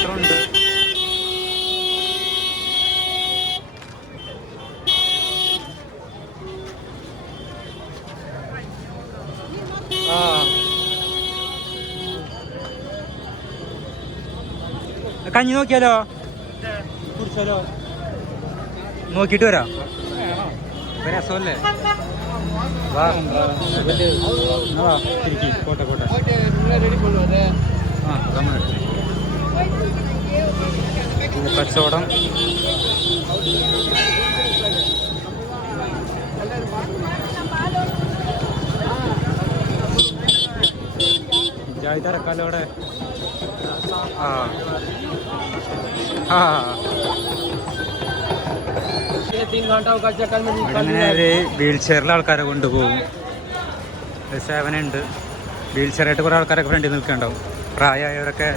വാട്ടറുണ്ട്. കഞ്ഞി നോക്കിയാലോ, കുടിച്ചാലോ? നോക്കിയിട്ട് വരാം. രസമല്ലേ? കോട്ടെ കോട്ടെ. കച്ചവടം. തിരക്കാലോ അവിടെ. അങ്ങനെ ഒരു വീൽ ചെയറിൽ ആൾക്കാരെ കൊണ്ടുപോകും. സേവനുണ്ട്. വീൽ ചെയറായിട്ട് കുറേ ആൾക്കാരൊക്കെ ഫ്രണ്ടിൽ നിൽക്കുന്നുണ്ടാവും. പ്രായമായവരൊക്കെ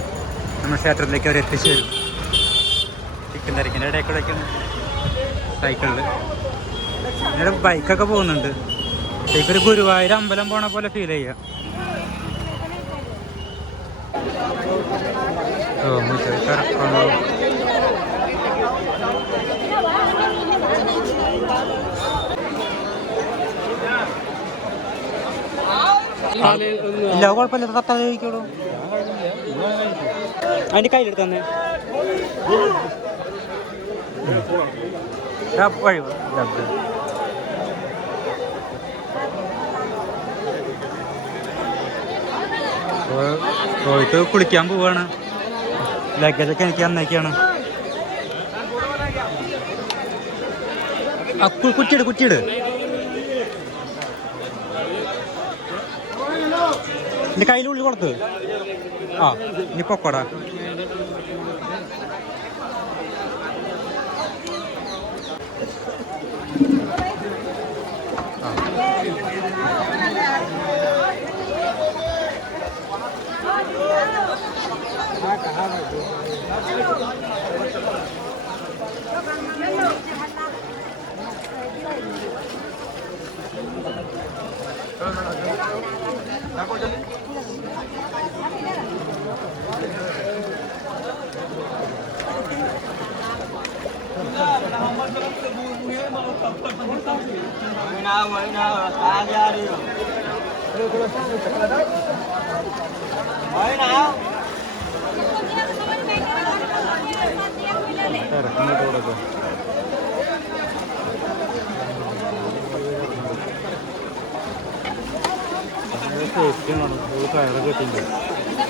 നമ്മുടെ ക്ഷേത്രത്തിലേക്ക് അവർ എത്തിച്ചു തരും. ചിക്കൻ തിരക്കിൻ്റെ ഇടയിൽ കൂടെയൊക്കെ സൈക്കിളിൽ ഇങ്ങനെ ബൈക്കൊക്കെ പോകുന്നുണ്ട്. ശരിക്കൊരു ഗുരുവായൂർ അമ്പലം പോണ പോലെ ഫീൽ ചെയ്യാം. ഇല്ല കുഴപ്പമില്ല, തത്താതെ കഴിക്കോളൂ. അതിൻ്റെ കയ്യിലെടുത്ത് തന്നെ പോയിട്ട് കുളിക്കാൻ പോവാണ്. ലഗേജൊക്കെ എനിക്ക് അന്നേക്കാണ്. കുറ്റിയിട് കുറ്റിയിട്. എൻ്റെ കയ്യിലുള്ളിൽ കൊടുത്ത്. ഇനി പൊക്കോടാ.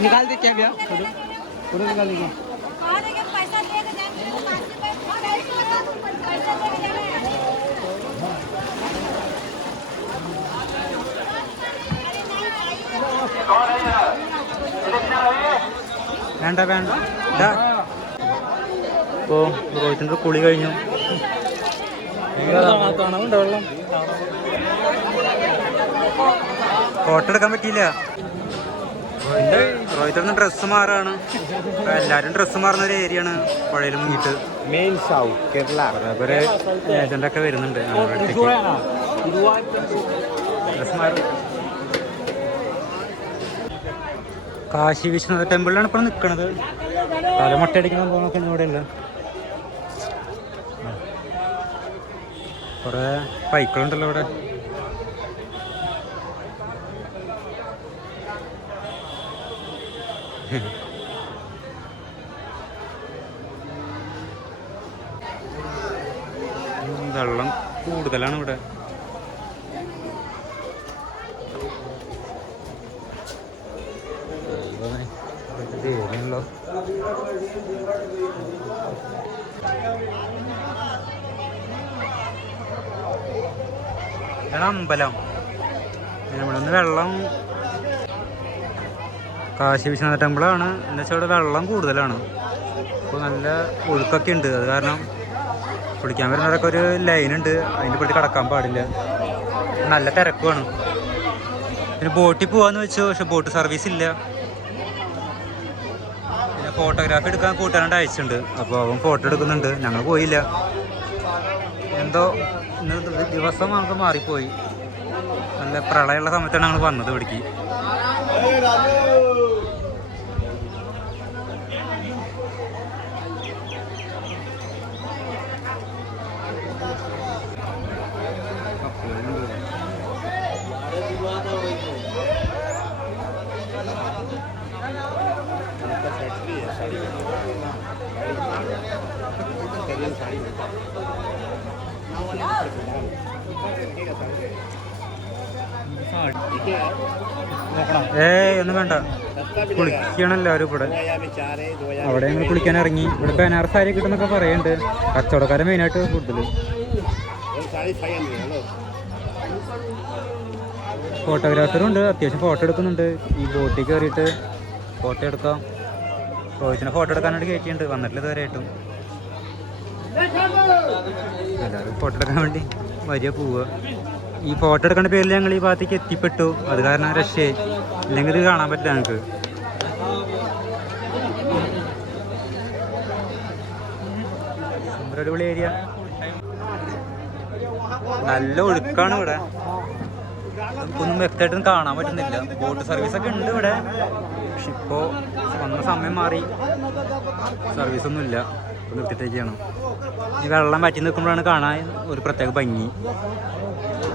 निकाल दे क्या भैया, पूरा निकाल देंगे. വേണ്ട വേണ്ട. ഇപ്പോൾ റോഹിത്തിൻ്റെ കുളി കഴിഞ്ഞു. വെള്ളം ഫോട്ടോ എടുക്കാൻ പറ്റിയില്ല. റോഹിത്തൊന്ന് ഡ്രസ്സ് മാറാണ്. എല്ലാവരും ഡ്രസ്സ് മാറുന്ന ഒരു ഏരിയ ആണ് പുഴയിൽ മുങ്ങിയിട്ട്. മെയിൻ സൗത്ത് കേരള അതേപോലെ ഏജൻ്റൊക്കെ വരുന്നുണ്ട് നമ്മുടെ അടുത്തേക്ക്. ഡ്രസ്സ് മാറും. കാശി വിശ്വനാഥ ടെമ്പിളിലാണ് ഇപ്പോൾ നിൽക്കുന്നത്. തലമുട്ടയടിക്കുന്ന സംഭവമൊക്കെ ഇവിടെയുള്ള കുറേ ബൈക്കുകളുണ്ടല്ലോ ഇവിടെ. വെള്ളം കൂടുതലാണ് ഇവിടെ. ല്ലോ അമ്പലം നമ്മളിന്ന് വെള്ളം കാശി വിശ്വനാഥ ടെമ്പിളാണ്. എന്താ വെച്ചാൽ ഇവിടെ വെള്ളം കൂടുതലാണ്. അപ്പോൾ നല്ല ഒഴുക്കൊക്കെ ഉണ്ട്. അത് കാരണം കുളിക്കാൻ വരുന്നവരൊക്കെ ഒരു ലൈനുണ്ട്, അതിൻ്റെ പുറത്ത് കടക്കാൻ പാടില്ല. നല്ല തിരക്കുമാണ്. പിന്നെ ബോട്ടിൽ പോകാമെന്ന് വെച്ചു, പക്ഷെ ബോട്ട് സർവീസ് ഇല്ല. പിന്നെ ഫോട്ടോഗ്രാഫി എടുക്കാൻ കൂട്ടാനായിട്ട് അയച്ചിട്ടുണ്ട്. അപ്പോൾ അവൻ ഫോട്ടോ എടുക്കുന്നുണ്ട്. ഞങ്ങൾ പോയില്ല. എന്തോ ഇന്ന് ദിവസം നമുക്ക് മാറിപ്പോയി. നല്ല പ്രളയമുള്ള സമയത്താണ് ഞങ്ങൾ വന്നത് ഇവിടേക്ക്. ഒന്നും വേണ്ട, കുളിക്കണം എല്ലാവരും ഇവിടെ. അവിടെ ഞങ്ങൾ കുളിക്കാൻ ഇറങ്ങി. ഇവിടെ ബനാറസ് സാരി കിട്ടുന്നൊക്കെ പറയുന്നുണ്ട്. കച്ചവടക്കാരെ മെയിനായിട്ട് ഫുഡില്. ഫോട്ടോഗ്രാഫറും ഉണ്ട്, അത്യാവശ്യം ഫോട്ടോ എടുക്കുന്നുണ്ട്. ഈ ബോട്ടിൽ കയറിയിട്ട് ഫോട്ടോ എടുക്കാം. റോഹിത്തിനെ ഫോട്ടോ എടുക്കാനായിട്ട് കയറ്റിയിട്ടുണ്ട്, വന്നിട്ടില്ല ഇതുവരെയായിട്ടും. എല്ലാവരും ഫോട്ടോ എടുക്കാൻ വേണ്ടി വരിക പോവുക. ഈ ഫോട്ടോ എടുക്കേണ്ട പേരിൽ ഞങ്ങൾ ഈ ഭാഗത്തേക്ക് എത്തിപ്പെട്ടു. അത് കാരണം രക്ഷയായി, ഇല്ലെങ്കിൽ ഇത് കാണാൻ പറ്റില്ല ഞങ്ങൾക്ക്. അടിപൊളി ഏരിയ, നല്ല ഒഴുക്കാണ് ഇവിടെ. നമുക്കൊന്നും വ്യക്തമായിട്ടൊന്നും കാണാൻ പറ്റുന്നില്ല. ബോട്ട് സർവീസൊക്കെ ഉണ്ട് ഇവിടെ, പക്ഷെ ഇപ്പോൾ വന്ന സമയം മാറി, സർവീസൊന്നുമില്ല. ഇപ്പോൾ നിർത്തിയിട്ടേക്കാണ്. ഈ വെള്ളം വറ്റി നിൽക്കുമ്പോഴാണ് കാണാൻ ഒരു പ്രത്യേക ഭംഗി.